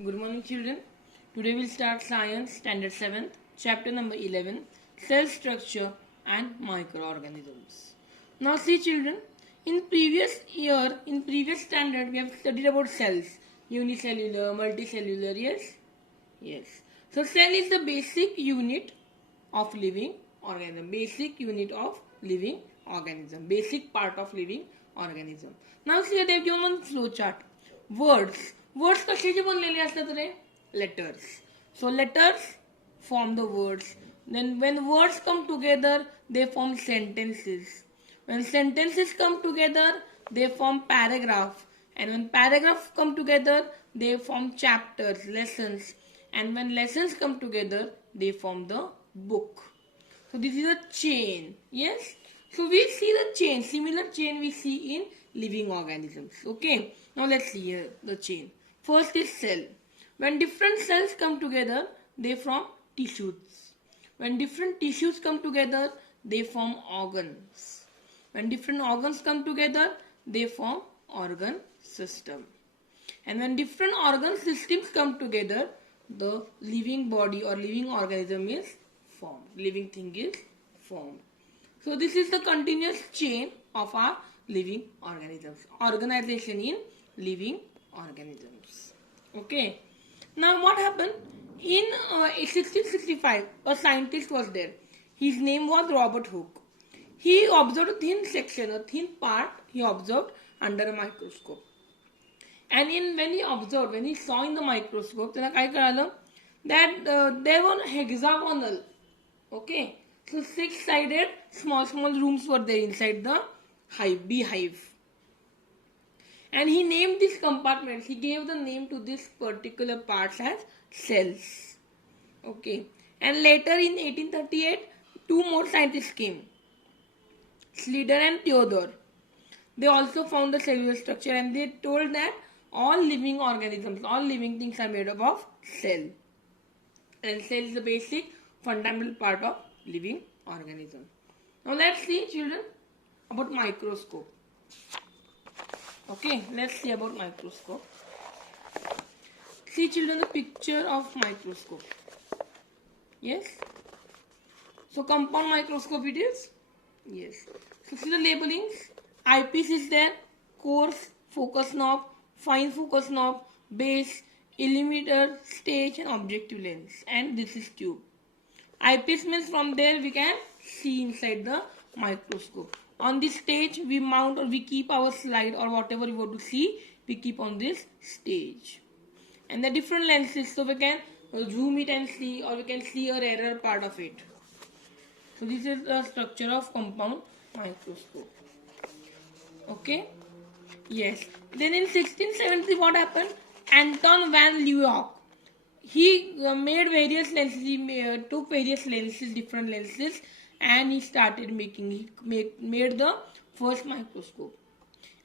Good morning, children. Today we'll start Science Standard 7th, chapter number 11, Cell Structure and Microorganisms. Now, see, children, in previous standard, we have studied about cells, unicellular, multicellular, yes? Yes. So, cell is the basic unit of living organism, basic part of living organism. Now, see, they have given one flow chart. Words कशाचे बनलेले असतात रे letters so letters form the words then when words come together they form sentences when sentences come together they form paragraph and when paragraphs come together they form chapters, lessons, and when lessons come together they form the book. So this is a chain. Yes, so we see the chain, similar chain we see in living organisms. Okay, now let's see here the chain. First is cell. When different cells come together, they form tissues. When different tissues come together, they form organs. When different organs come together, they form organ system. And when different organ systems come together, the living body or living organism is formed. Living thing is formed. So this is the continuous chain of our living organisms. Organization in living organisms. Okay. Now what happened? In 1665, a scientist was there. His name was Robert Hooke. He observed a thin section, a thin part he observed under a microscope. And when he saw in the microscope, त्याला काय कळालं? That there were hexagonal. Okay. So 6-sided small rooms were there inside the beehive. And he named these compartments. He gave the name to these particular parts as cells. Okay. And later in 1838, two more scientists came. Schleider and Theodore. They also found the cellular structure and they told that all living organisms, all living things are made up of cell. And cell is the basic fundamental part of living organism. Now let's see, children, about microscope. Okay, let's see about microscope. See, children, the picture of microscope. Yes. So compound microscope it is. Yes. So see the labelings. Eyepiece is there. Coarse focus knob, fine focus knob, base, illuminator, stage, and objective lens. And this is tube. Eyepiece means from there we can see inside the microscope. On this stage we mount or we keep our slide or whatever we want to see, we keep on this stage. And the different lenses, so we can zoom it and see, or we can see a rarer part of it. So this is the structure of compound microscope. Okay. Yes. Then in 1670 what happened? Anton van Leeuwenhoek. He made various lenses. He took various lenses, different lenses, and he started making. He made the first microscope,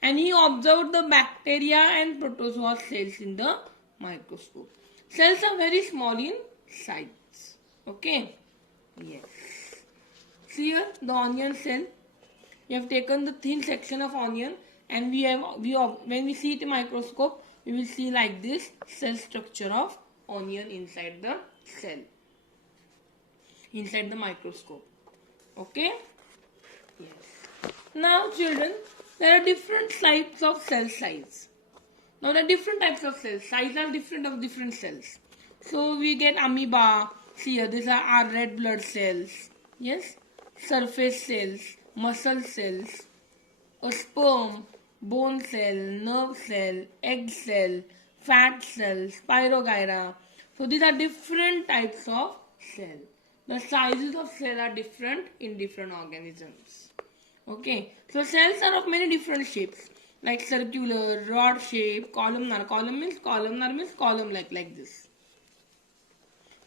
and he observed the bacteria and protozoa cells in the microscope. Cells are very small in size. Okay. Yes. See here the onion cell. We have taken the thin section of onion, and when we see it in microscope, we will see like this cell structure of onion inside the cell, inside the microscope. Okay. Yes. Now, children, there are different types of cell size. Now, there are different types of cells. Size are different of different cells. So we get amoeba. See here, these are our red blood cells. Yes. Surface cells, muscle cells, a sperm, bone cell, nerve cell, egg cell, fat cell, spirogyra. So these are different types of cell. The sizes of cell are different in different organisms. Okay. So cells are of many different shapes, like circular, rod shape, columnar. Columnar means column like this.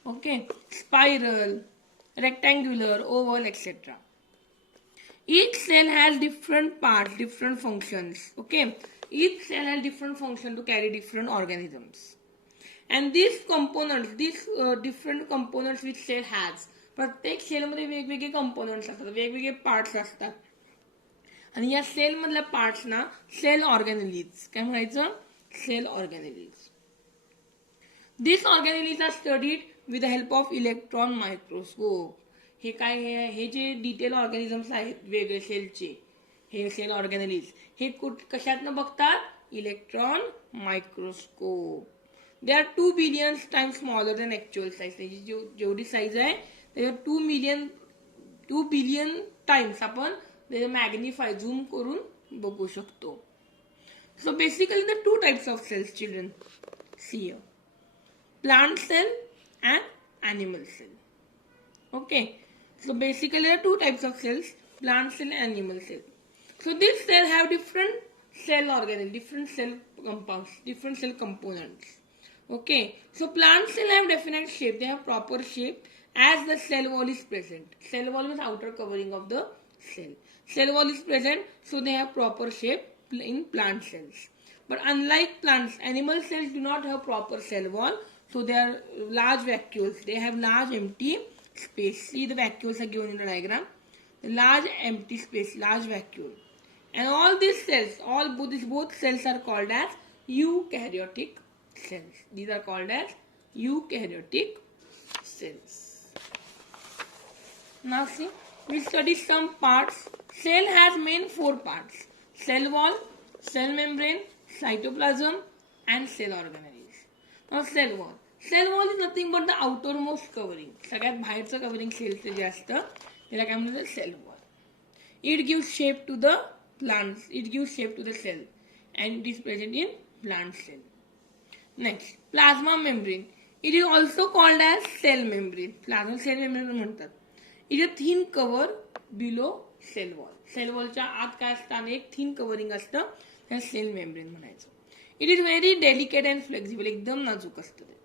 Okay. Spiral, rectangular, oval, etc. Each cell has different parts, different functions. Okay. Each cell has different function to carry different organisms. And these components, different components which cell has, प्रत्येक cell मध्ये वेगवेगळे components असतात, वेगवेगळे parts असतात. आणि या cell मधल्या पार्ट्सना cell ऑर्गॅनेलिज काय म्हणायचं? Cell ऑर्गॅनेलिज. These organelles are studied with the help of electron microscope. हे काय हे जे डिटेल ऑर्गॅनिझम्स आहेत वेगळे सेलचे, हे सेल ऑर्गॅनिल्स हे कशातनं बघतात? Electron microscope. They are 2 billion times smaller than actual size. त्याची जेवढी साईज आहे त्याच्या 2 billion टाइम्स आपण त्याचे मॅग्निफाय झूम करून बघू शकतो. So basically the two types of cells, children, see here. Plant cell and animal cell. Okay. So basically there are two types of cells, plant cell and animal cell. So this cell have different cell organelles, different cell compounds, different cell components. Okay. So plant cell have definite shape. They have proper shape as the cell wall is present. Cell wall is outer covering of the cell. Cell wall is present, so they have proper shape in plant cells. But unlike plants, animal cells do not have proper cell wall, so they are large vacuoles. They have large empty space. See, the vacuoles are given in the diagram. The large empty space, large vacuole. And all these cells, both cells are called as eukaryotic cells. These are called as eukaryotic cells. Now see, we study some parts. Cell has main 4 parts: cell wall, cell membrane, cytoplasm, and cell organelles. Now cell wall. Cell wall is nothing but the outermost covering. सगळ्यात बाहेरचं covering सेलचं जे असतं त्याला काय म्हणतात? Cell wall. It gives shape to the plants. It gives shape to the cell, and it is present in plant cell. Next, plasma membrane. It is also called as cell membrane. Plasma cell membrane म्हणतात. It is a thin cover below cell wall. Cell wallच्या आत काय असतं? एक thin covering असतं, त्या cell membrane म्हणायचं. It is very delicate and flexible. एकदम नाजूक असतं ते.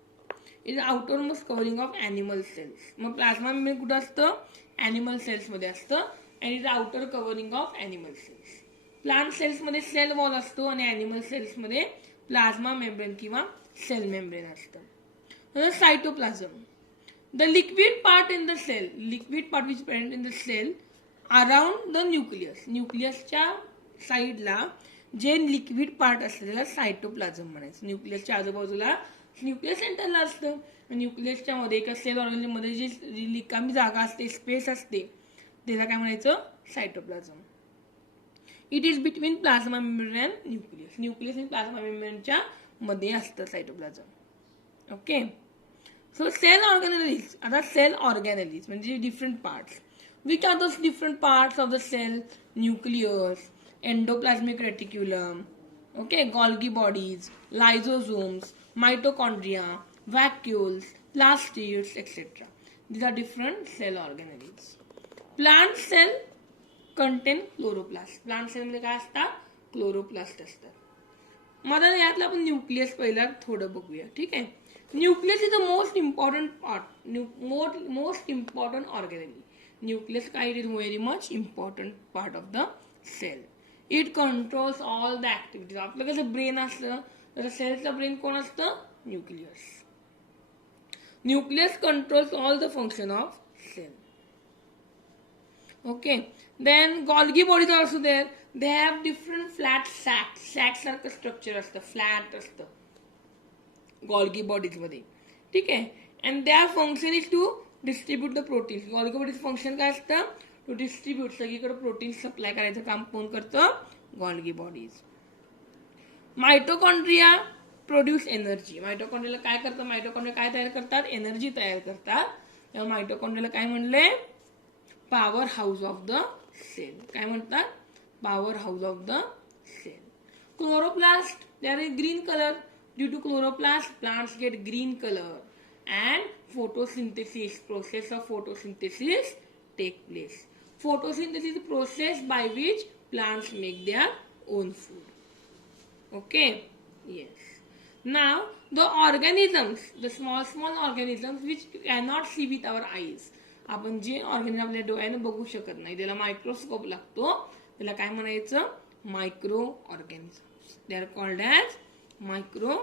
It is outer most covering of animal cells. मग प्लाझ्मा मेम्ब्रेन कुठं असतं? ॲनिमल सेल्समध्ये असतं. And it is outer covering of animal cells. Plant सेल्समध्ये सेल वॉल असतो आणि ॲनिमल सेल्समध्ये प्लाझ्मा मेम्ब्रेन किंवा सेल मेम्ब्रेन असतं. Cytoplasm. The liquid part in the cell, liquid part which is present in the cell around the nucleus. न्यूक्लियसच्या साईडला जे liquid part असतं त्याला cytoplasm म्हणायचं. न्यूक्लियसच्या आजूबाजूला न्यूक्लियस सेंटरला असतं. न्यूक्लियसच्या मध्ये एका सेल ऑर्गॅनिजमध्ये जी रिकामी जागा असते, स्पेस असते, त्याला काय म्हणायचं? Cytoplasm. It is between plasma membrane and nucleus. Nucleus आणि प्लाझ्मा मेम्ब्रेनच्या मध्ये असतं cytoplasm. Okay. So cell organelles. आता cell organelles म्हणजे different parts. Which are those different parts of the cell? Nucleus, endoplasmic reticulum, okay, Golgi bodies, lysosomes, mitochondria, vacuoles, plastids, etc. These are different cell organelles. Plant cell contain chloroplast. Plant cell मध्ये काय असतात? Chloroplast असतात. मला यातलं आपण nucleus पहिला थोडं बघूया. ठीक आहे. Nucleus is the most important part, most important organelle. Nucleus is very much important part of the cell. It controls all the activities. आपलं कसं ब्रेन असतं, तर सेलचं ब्रेन कोण असतं? Nucleus. Nucleus controls all the function of cell. Okay. Then Golgi bodies are also there. They have different flat sacs. Sac सारखं structure असतं, flat असतं Golgi bodies मध्ये. ठीक आहे. And their function is to distribute the proteins. Golgi bodies function काय असतं? To distribute. सगळीकडे protein supply करायचं काम कोण करतं? Golgi bodies. Mitochondria produce energy. मायटोकॉन्ड्रियाला काय करतं? मायटोकॉन्ड्रिया काय तयार करतात? एनर्जी तयार करतात. तेव्हा मायटोकॉन्ड्रियाला काय म्हणले? Power house of the cell. काय म्हणतात? Power house of the cell. Chloroplast, they are in green colour. Due to chloroplast, plants get green color and photosynthesis, process of photosynthesis take place. Photosynthesis is the process by which plants make their own food. Okay? Yes. Now, the organisms, the small organisms which cannot see with our eyes. आपण जे organism आपल्या डोळ्याने बघू शकत नाही, त्याला microscope लागतो, त्याला काय म्हणायचं? Micro organisms. They are called as micro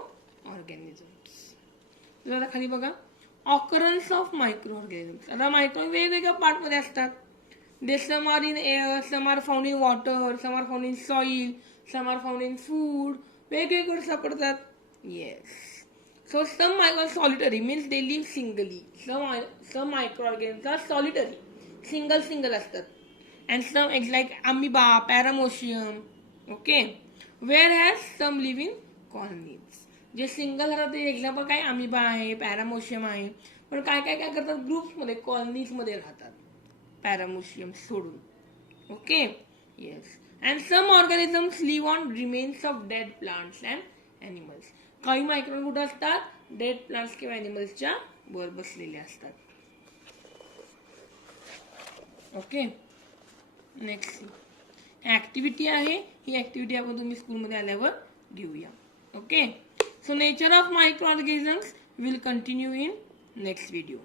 organisms. आता खाली बघा, ऑकरन्स ऑफ मायक्रो ऑर्गॅनिझम्स. आता मायक्रो वेगवेगळ्या पार्टमध्ये असतात. They some are in air, some are found in water, some are found in soil, some are found in food. वेगवेगळे सापडतात. Yes. So some solitary means they live singly. Some microorganisms are solitary, single असतात. And some eggs like amoeba, paramecium, okay. Whereas some live in colonies. J single राहतात ते example काय amoeba आहे, पॅरामोशियम आहे. पण काय काय काय करतात ग्रुप्समध्ये कॉलनीजमध्ये राहतात पॅरामोशियम सोडून. Okay yes. And some organisms live on remains of dead plants and animals. काही मायक्रोन कुठं असतात, डेड प्लांट्स किंवा ॲनिमल्सच्या वर बसलेले असतात. ओके नेक्स्ट ऍक्टिव्हिटी आहे. ही ऍक्टिव्हिटी आपण तुम्ही स्कूलमध्ये आल्यावर घेऊया. Okay. So nature of microorganisms will continue in next video.